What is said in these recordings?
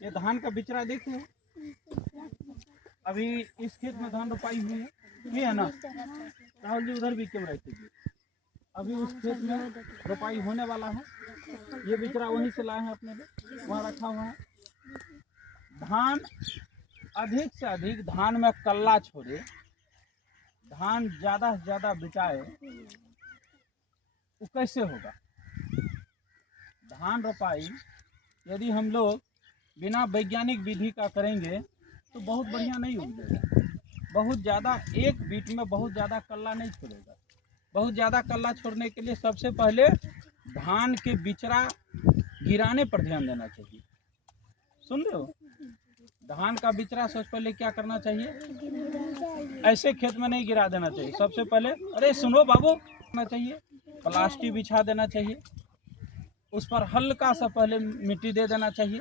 ये धान का बिचरा देखे हैं? अभी इस खेत में धान रोपाई हुई है, ये है ना राहुल जी, उधर भी कैमरा कीजिए। अभी उस खेत में रोपाई होने वाला है, ये बिचरा वहीं से लाए हैं अपने लिए, वहाँ रखा हुआ है। धान अधिक से अधिक धान में कल्ला छोड़े, धान ज़्यादा से ज़्यादा बिचाए, वो कैसे होगा? धान रोपाई यदि हम लोग बिना वैज्ञानिक विधि का करेंगे तो बहुत बढ़िया नहीं उगेगा। बहुत ज़्यादा एक बीट में बहुत ज़्यादा कल्ला नहीं छोड़ेगा। बहुत ज़्यादा कल्ला छोड़ने के लिए सबसे पहले धान के बिचरा गिराने पर ध्यान देना चाहिए। सुन रहे हो? धान का बिचरा सबसे पहले क्या करना चाहिए? ऐसे खेत में नहीं गिरा देना चाहिए। सबसे पहले, अरे सुनो बाबू, करना चाहिए प्लास्टिक बिछा देना चाहिए, उस पर हल्का सा पहले मिट्टी दे देना चाहिए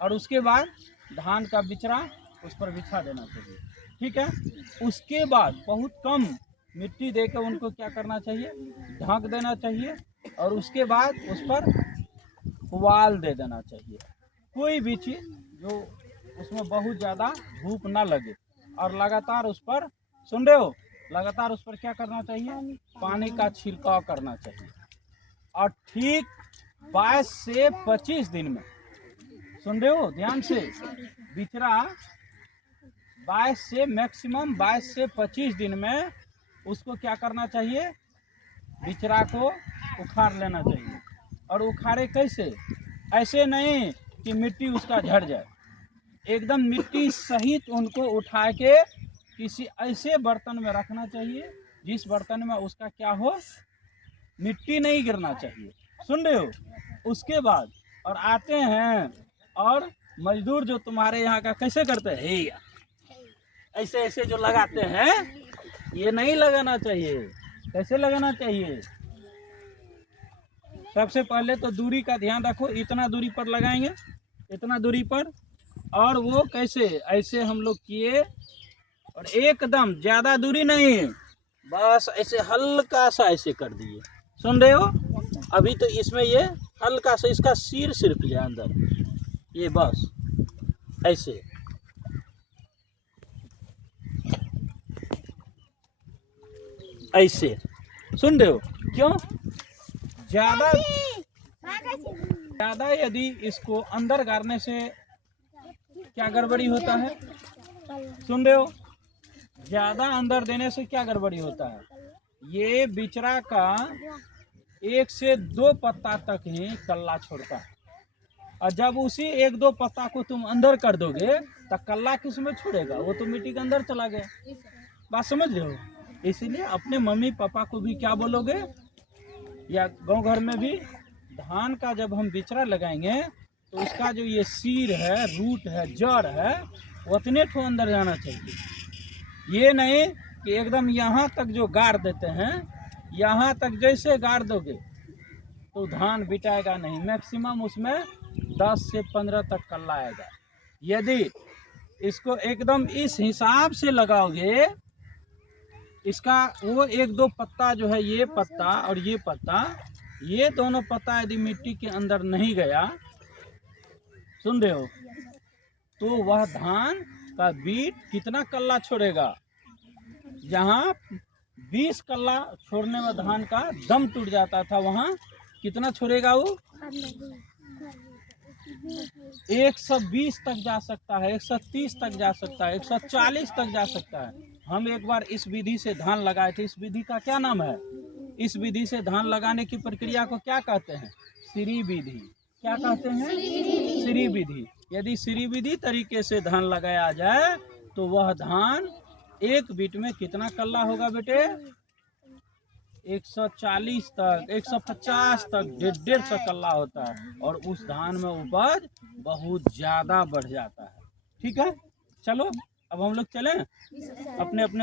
और उसके बाद धान का बिचरा उस पर बिछा देना चाहिए। ठीक है? उसके बाद बहुत कम मिट्टी देकर उनको क्या करना चाहिए? ढक देना चाहिए और उसके बाद उस पर पुआल दे देना चाहिए। कोई भी चीज़ जो उसमें बहुत ज़्यादा धूप ना लगे और लगातार उस पर, सुन रहे हो, लगातार उस पर क्या करना चाहिए? पानी का छिड़काव करना चाहिए। और ठीक 22 से 25 दिन में, सुन रहे हो ध्यान से, बिचरा 22 से मैक्सिमम 22 से 25 दिन में उसको क्या करना चाहिए? बिचरा को उखाड़ लेना चाहिए। और उखाड़े कैसे? ऐसे नहीं कि मिट्टी उसका झड़ जाए, एकदम मिट्टी सहित उनको उठा के किसी ऐसे बर्तन में रखना चाहिए जिस बर्तन में उसका क्या हो, मिट्टी नहीं गिरना चाहिए। सुन रहे हो? उसके बाद और आते हैं और मजदूर जो तुम्हारे यहाँ का कैसे करते हैं, ऐसे ऐसे जो लगाते हैं, ये नहीं लगाना चाहिए। कैसे लगाना चाहिए? सबसे पहले तो दूरी का ध्यान रखो, इतना दूरी पर लगाएंगे, इतना दूरी पर। और वो कैसे? ऐसे हम लोग किए और एकदम ज़्यादा दूरी नहीं, बस ऐसे हल्का सा ऐसे कर दिए। सुन रहे हो? अभी तो इसमें ये हल्का सा इसका सिर सिर्फ है अंदर, ये बस ऐसे ऐसे। सुन रहे हो? क्यों? ज़्यादा यदि इसको अंदर गाड़ने से क्या गड़बड़ी होता है? सुन रहे हो? ज़्यादा अंदर देने से क्या गड़बड़ी होता है? ये बिचरा का 1 से 2 पत्ता तक ही कल्ला छोड़ता है और जब उसी 1-2 पत्ता को तुम अंदर कर दोगे तो कल्ला किस में छोड़ेगा? वो तो मिट्टी के अंदर चला गया। बात समझ रहे हो? इसीलिए अपने मम्मी पापा को भी क्या बोलोगे, या गांव घर में भी, धान का जब हम बिचरा लगाएंगे तो उसका जो ये सिर है, रूट है, जड़ है, उतने ठो अंदर जाना चाहिए। ये नहीं कि एकदम यहाँ तक जो गाड़ देते हैं, यहाँ तक जैसे गाड़ दोगे तो धान बिटाएगा नहीं। मैक्सिमम उसमें 10 से 15 तक कल्ला आएगा। यदि इसको एकदम इस हिसाब से लगाओगे, इसका वो 1-2 पत्ता जो है, ये पत्ता और ये पत्ता, ये दोनों पत्ता यदि मिट्टी के अंदर नहीं गया, सुन रहे हो, तो वह धान का बीट कितना कल्ला छोड़ेगा? जहाँ 20 कल्ला छोड़ने में धान का दम टूट जाता था, वहाँ कितना छोड़ेगा वो? 120 तक जा सकता है, 130 तक जा सकता है, 140 तक जा सकता है। हम एक बार इस विधि से धान लगाए थे। इस विधि का क्या नाम है? इस विधि से धान लगाने की प्रक्रिया को क्या कहते हैं? श्री विधि। क्या कहते हैं? श्री विधि। यदि श्री विधि तरीके से धान लगाया जाए तो वह धान एक बीट में कितना कल्ला होगा बेटे? 140 तक, 150 तक, 150 कल्ला होता है और उस धान में उपज बहुत ज़्यादा बढ़ जाता है। ठीक है, चलो अब हम लोग चलें अपने अपने